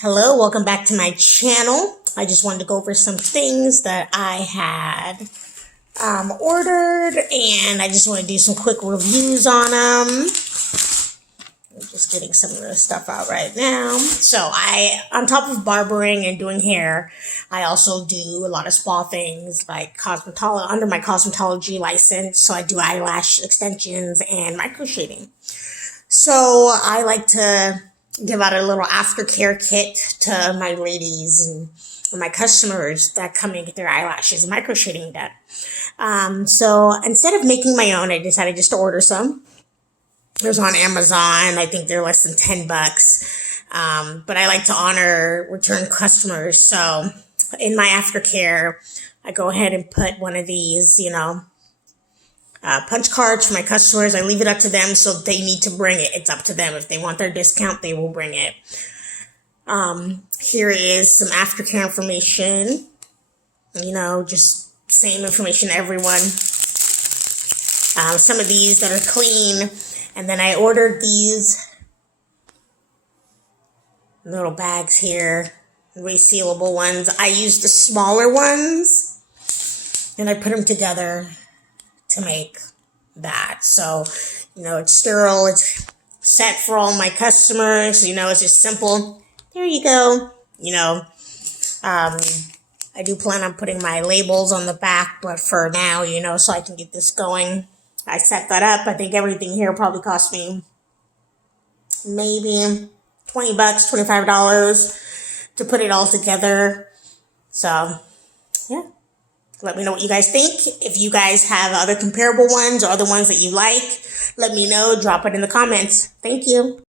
Hello, welcome back to my channel. I just wanted to go over some things that I had ordered, and I just want to do some quick reviews on them. I'm just getting some of the stuff out right now. So on top of barbering and doing hair, I also do a lot of spa things like under my cosmetology license. So I do eyelash extensions and micro shading. So I like to give out a little aftercare kit to my ladies and my customers that come and get their eyelashes and micro shading done. So instead of making my own, I decided just to order some. There's on Amazon. I think they're less than $10. But I like to honor return customers. So in my aftercare, I go ahead and put one of these, punch cards for my customers. I leave it up to them, so they need to bring it. It's up to them. If they want their discount, they will bring it. Here is some aftercare information. Just same information to everyone. Some of these that are clean. And then I ordered these little bags here, resealable ones. I used the smaller ones, and I put them together to make that. So, it's sterile, it's set for all my customers, it's just simple. There you go. I do plan on putting my labels on the back, but for now, so I can get this going. I set that up. I think everything here probably cost me maybe $20, $25 to put it all together. So, yeah. Let me know what you guys think. If you guys have other comparable ones or other ones that you like, let me know. Drop it in the comments. Thank you.